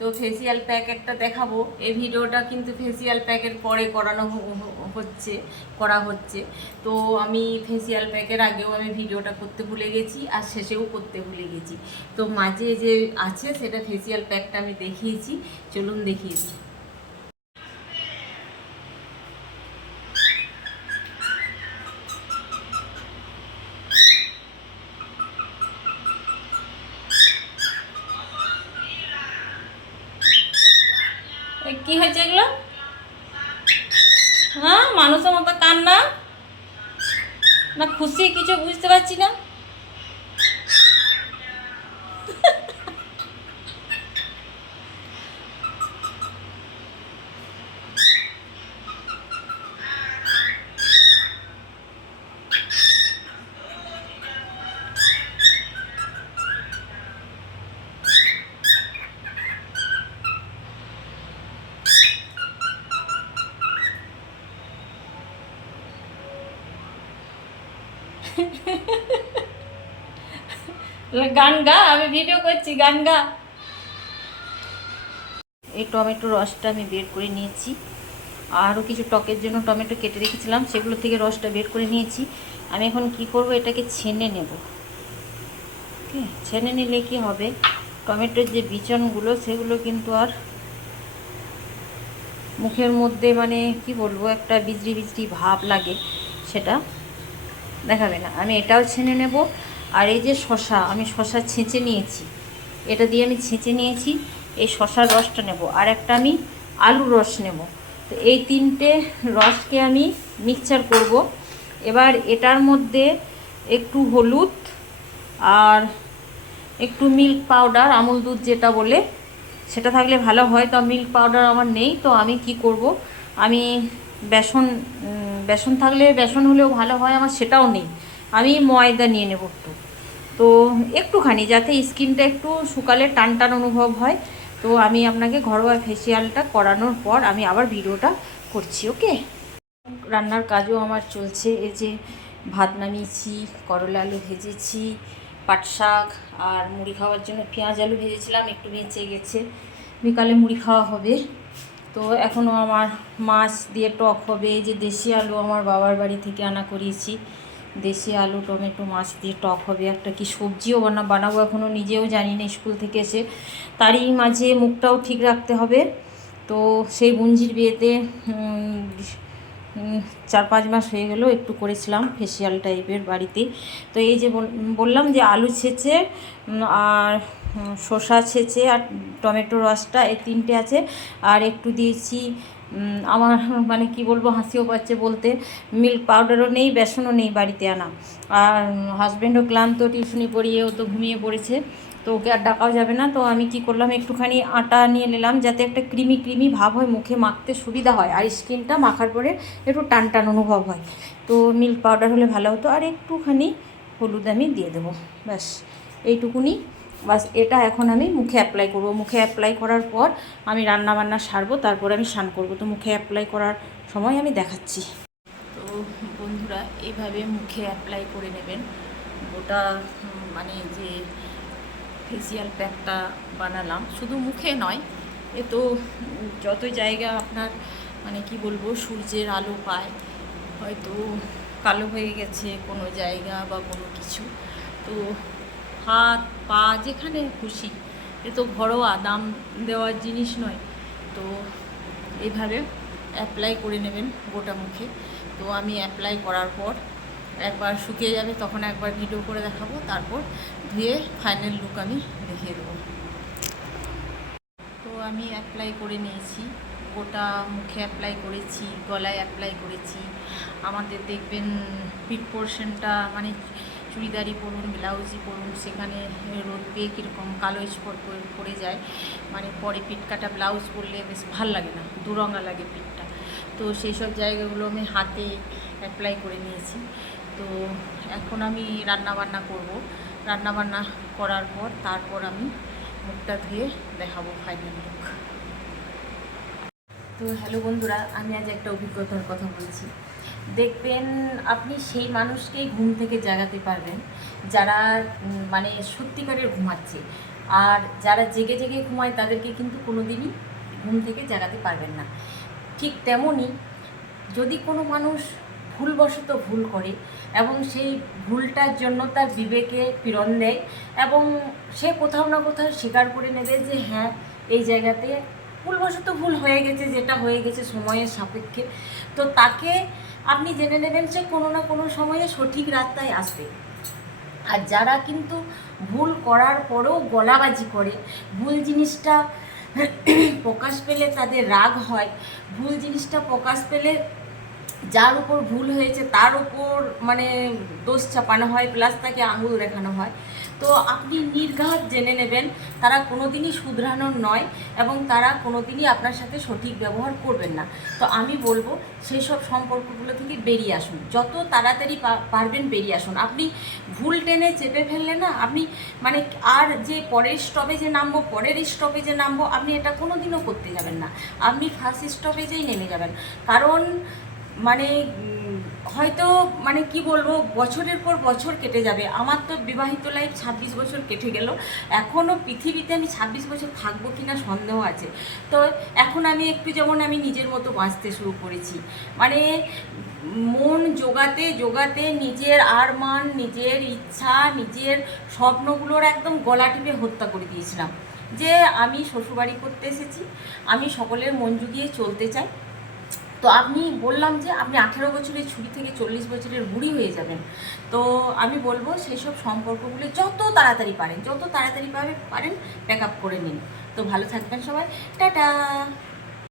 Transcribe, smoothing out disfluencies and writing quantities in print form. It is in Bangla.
তো ফেসিয়াল প্যাক একটা দেখাবো। এই ভিডিওটা কিন্তু ফেসিয়াল প্যাকের পরে করা হচ্ছে। তো আমি ফেসিয়াল প্যাকের আগেও আমি ভিডিওটা করতে ভুলে গেছি আর শেষেও করতে ভুলে গেছি। তো মাঝে যে আছে সেটা ফেসিয়াল প্যাকটা আমি দেখিয়েছি, চলুন দেখিয়েছি। কি হয়েছে এগুলো? হ্যাঁ, মানুষের মতো কান্না না খুশি কিছু বুঝতে পারছি না। গান গা, আমি ভিডিও করছি, গান গা। এই টমেটোর রসটা আমি বের করে নিয়েছি। আরও কিছু টকের জন্য টমেটো কেটে রেখেছিলাম, সেগুলো থেকে রসটা বের করে নিয়েছি। আমি এখন কি করব, এটাকে ছেনে নেব। ওকে, ছেনে নিলে কি হবে, টমেটোর যে বিচনগুলো সেগুলো কিন্তু আর মুখের মধ্যে মানে কি বলবো, একটা বিজলি বিজলি ভাব লাগে, সেটা দেখাবে না। আমি এটাও ছেনে নেব। আর এই যে শশা, আমি শশা ছেঁচে নিয়েছি, এটা দিয়ে আমি ছেঁচে নিয়েছি। এই শশার রসটা নেব, আর একটা আমি আলুর রস নেব। তো এই তিনটে রসকে আমি মিক্সচার করব। এবার এটার মধ্যে একটু হলুদ আর একটু মিল্ক পাউডার, আমুল দুধ যেটা বলে, সেটা থাকলে ভালো হয়। তো মিল্ক পাউডার আমার নেই, তো আমি কি করব, আমি বেসন বেসন থাকলে বেসন হলেও ভালো হয়, আমার সেটাও নেই। আমি ময়দা নিয়ে নেব একটু, তো একটুখানি, যাতে স্কিনটা একটু শুকালে টান টান অনুভব হয়। তো আমি আপনাকে ঘরোয়া ফেসিয়ালটা করানোর পর আমি আবার ভিডিওটা করছি। ওকে, রান্নার কাজও আমার চলছে। এই যে ভাত নামিয়েছি, করলা আলু ভেজেছি, পাট শাক, আর মুড়ি খাওয়ার জন্য পেঁয়াজ আলু ভেজেছিলাম, একটু বেঁচে গেছে, বিকালে মুড়ি খাওয়া হবে। তো এখনও আমার মাছ দিয়ে টক হবে। এই যে দেশি আলু আমার বাবার বাড়ি থেকে আনা করিয়েছি, দেশি আলু টমেটো মাছ দিয়ে টক হবে। একটা কি সবজিও বানাবো, এখনও নিজেও জানি না, স্কুল থেকে এসে। তারই মাঝে মুখটাও ঠিক রাখতে হবে। তো সেই বুঞ্জির বিয়েতে 4-5 মাস হয়ে গেল, একটু করেছিলাম ফেসিয়াল টাইপের বাড়িতে। তো এই যে বললাম যে আলু ছেঁচে আর শসা ছেঁচে আর টমেটো রসটা, এই তিনটে আছে। আর একটু দিয়েছি, আমার মানে কি বলবো, হাসিও পাচ্ছে বলতে, মিল্ক পাউডারও নেই, বেসনও নেই বাড়িতে আনা। আর হাজব্যান্ডও ক্লান্ত, টিউশনি পড়িয়েও তো ঘুমিয়ে পড়েছে, তো ওকে আর ডাকাও যাবে না। তো আমি কি করলাম, একটুখানি আটা নিয়ে নিলাম, যাতে একটা ক্রিমি ক্রিমি ভাব হয়, মুখে মাখতে সুবিধা হয়, আর স্কিনটা মাখার পরে একটু টান টান অনুভব হয়। তো মিল্ক পাউডার হলে ভালো হতো। আর একটুখানি হলুদ আমি দিয়ে দেবো, ব্যাস এইটুকুনি। বাস, এটা এখন আমি মুখে অ্যাপ্লাই করব। মুখে অ্যাপ্লাই করার পর আমি রান্না বান্না সারবো, তারপর আমি স্নান করব। তো মুখে অ্যাপ্লাই করার সময় আমি দেখাচ্ছি। তো বন্ধুরা, এইভাবে মুখে অ্যাপ্লাই করে নেবেন গোটা, মানে যে ফেসিয়াল প্যাকটা বানালাম, শুধু মুখে নয়, এ তো যত জায়গা আপনার মানে কি বলবো, সূর্যের আলো পায়, হয়তো কালো হয়ে গেছে কোনো জায়গা বা কোনো কিছু, তো হাত পা যেখানে খুশি, এ তো ঘরোয়া দাম দেওয়ার জিনিস নয়। তো এইভাবে অ্যাপ্লাই করে নেবেন গোটা মুখে। তো আমি অ্যাপ্লাই করার পর একবার শুকিয়ে যাবে, তখন একবার ভিডিও করে দেখাবো, তারপর ধুয়ে ফাইনাল লুক আমি দেখিয়ে দেবো। তো আমি অ্যাপ্লাই করে নিয়েছি, গোটা মুখে অ্যাপ্লাই করেছি, গলায় অ্যাপ্লাই করেছি। আমাদের দেখবেন পিঠ পোর্শনটা, মানে চুড়িদারি পরুন, ব্লাউজই পরুন, সেখানে রোদ পেয়ে কীরকম কালো স্পট পড়ে যায়, মানে পরে পিঠ কাটা ব্লাউজ পরলে বেশ ভাল লাগে না, দুরঙা লাগে পিঠটা। তো সেই সব জায়গাগুলো আমি হাতে অ্যাপ্লাই করে নিয়েছি। তো এখন আমি রান্নাবান্না করব। রান্নাবান্না করার পর তারপর আমি মুখটা ধুয়ে দেখাবো ফাইনাল লুক। তো হ্যালো বন্ধুরা, আমি আজ একটা অভিজ্ঞতার কথা বলছি। দেখবেন আপনি সেই মানুষকেই ঘুম থেকে জাগাতে পারবেন যারা মানে সত্যিকারের ঘুমাচ্ছে। আর যারা জেগে জেগে ঘুমায় তাদেরকে কিন্তু কোনো দিনই ঘুম থেকে জাগাতে পারবেন না। ঠিক তেমনই যদি কোনো মানুষ ভুলবশত ভুল করে এবং সেই ভুলটার জন্য তার বিবেকে পীড়ন দেয় এবং সে কোথাও না কোথাও স্বীকার করে নেবে যে হ্যাঁ এই জায়গাতে ভুলবশত ভুল হয়ে গেছে, যেটা হয়ে গেছে সময়ের সাপেক্ষে, তো তাকে আপনি জেনে নেবেন যে কোনো না কোনো সময়ে সঠিক রাস্তায় আসবে। আর যারা কিন্তু ভুল করার পরেও গলাবাজি করে, ভুল জিনিসটা প্রকাশ পেলে তাদের রাগ হয়, ভুল জিনিসটা প্রকাশ পেলে যার উপর ভুল হয়েছে তার উপর মানে দোষ চাপানো হয়, প্লাস তাকে আঙুল দেখানো হয়, তো আপনি নির্ঘাত জেনে নেবেন তারা কোনোদিনই শুধরানোর নয় এবং তারা কোনোদিনই আপনার সাথে সঠিক ব্যবহার করবেন না। তো আমি বলবো সেই সব সম্পর্কগুলো থেকে বেরিয়ে আসুন, যত তাড়াতাড়ি পারবেন বেরিয়ে আসুন। আপনি ভুল টেনে চেপে ফেললে না, আপনি মানে আর যে পরের স্টপেজে নামবো, পরের স্টপেজে নামবো, আপনি এটা কোনোদিনও করতে যাবেন না। আপনি ফার্স্ট স্টপেজেই নেমে যাবেন। কারণ মানে হয়তো মানে কি বলবো, বছরের পর বছর কেটে যাবে। আমার তো বিবাহিত লাইফ 26 বছর কেটে গেল, এখনও পৃথিবীতে আমি 26 বছর থাকবো কিনা সন্দেহ আছে। তো এখন আমি একটু যেমন আমি নিজের মতো বাঁচতে শুরু করেছি, মানে মন জোগাতে জোগাতে নিজের আরমান, নিজের ইচ্ছা, নিজের স্বপ্নগুলোর একদম গলা টিপে হত্যা করে দিয়েছিলাম যে আমি শ্বশুরবাড়ি করতে এসেছি, আমি সকলের মন জুগিয়ে চলতে চাই। তো আপনি বললাম যে আপনি 18 বছরের ছুটি থেকে 40 বছরের বুড়ি হয়ে যাবেন। তো আমি বলবো সেই সব সম্পর্কগুলো যত তাড়াতাড়ি পারেন, যত তাড়াতাড়ি পারেন প্যাক আপ করে নিন। তো ভালো থাকবেন সবাই, টাটা।